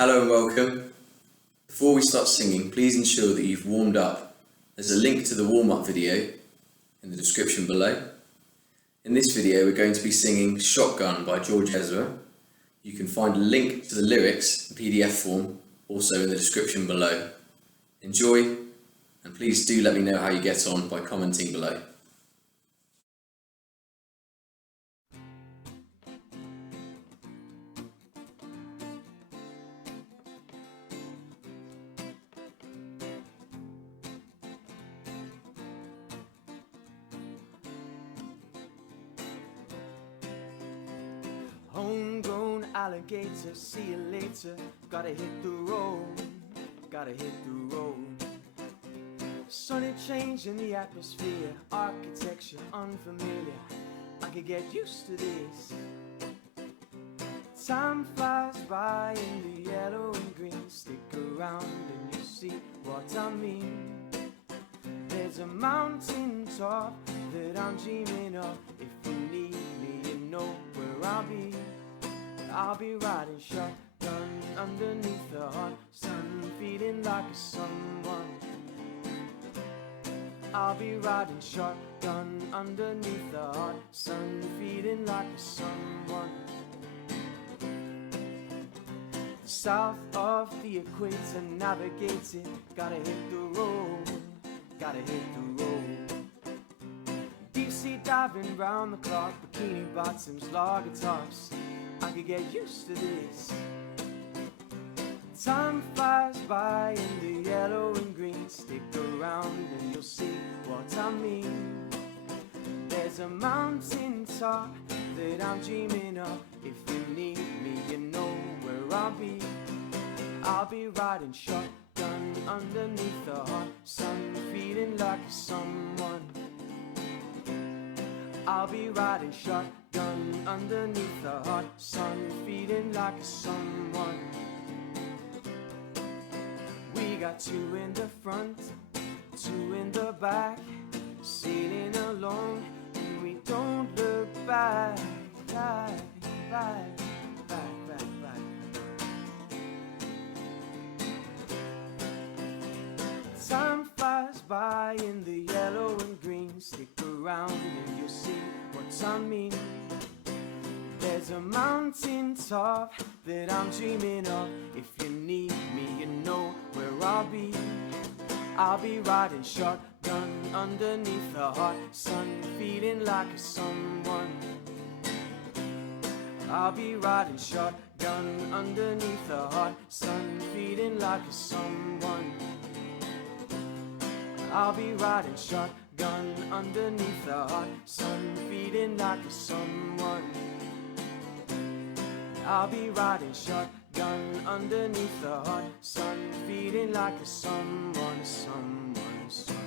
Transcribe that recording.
Hello and welcome. Before we start singing, please ensure that you've warmed up. There's a link to the warm-up video in the description below. In this video we're going to be singing Shotgun by Ezra. You can find a link to the lyrics in PDF form also in the description below. Enjoy, and please do let me know how you get on by commenting below. Homegrown alligator, see you later. Gotta hit the road, gotta hit the road. Sudden change in the atmosphere, architecture unfamiliar. I could get used to this. Time flies by in the yellow and green. Stick around and you'll see what I mean. There's a mountaintop that I'm dreaming of. If you need me, you know where I'll be. I'll be riding shotgun underneath the hot sun, feeling like a someone. I'll be riding shotgun underneath the hot sun, feeling like a someone. South of the equator, navigating, gotta hit the road, gotta hit the road. Deep sea diving round the clock, bikini bottoms, lager tops. I could get used to this. Time flies by in the yellow and green. Stick around and you'll see what I mean. There's a mountaintop that I'm dreaming of. If you need me, you know where I'll be. I'll be riding shotgun underneath the hot sun, feeling like someone. I'll be riding shotgun underneath the hot sun, feeling like someone. We got two in the front, two in the back, sailing along, and we don't look back, back, back, back, back, back. Time flies by in the yellow and green. Stick around and you'll see what I mean. There's a mountaintop that I'm dreaming of. If you need me, you know where I'll be. I'll be riding shotgun underneath the hot sun, feeling like someone. I'll be riding shotgun underneath the hot sun, feeling like someone. I'll be riding shotgun underneath the hot sun, feeling like someone. I'll be riding shotgun underneath the hot sun, feeling like someone, someone, someone.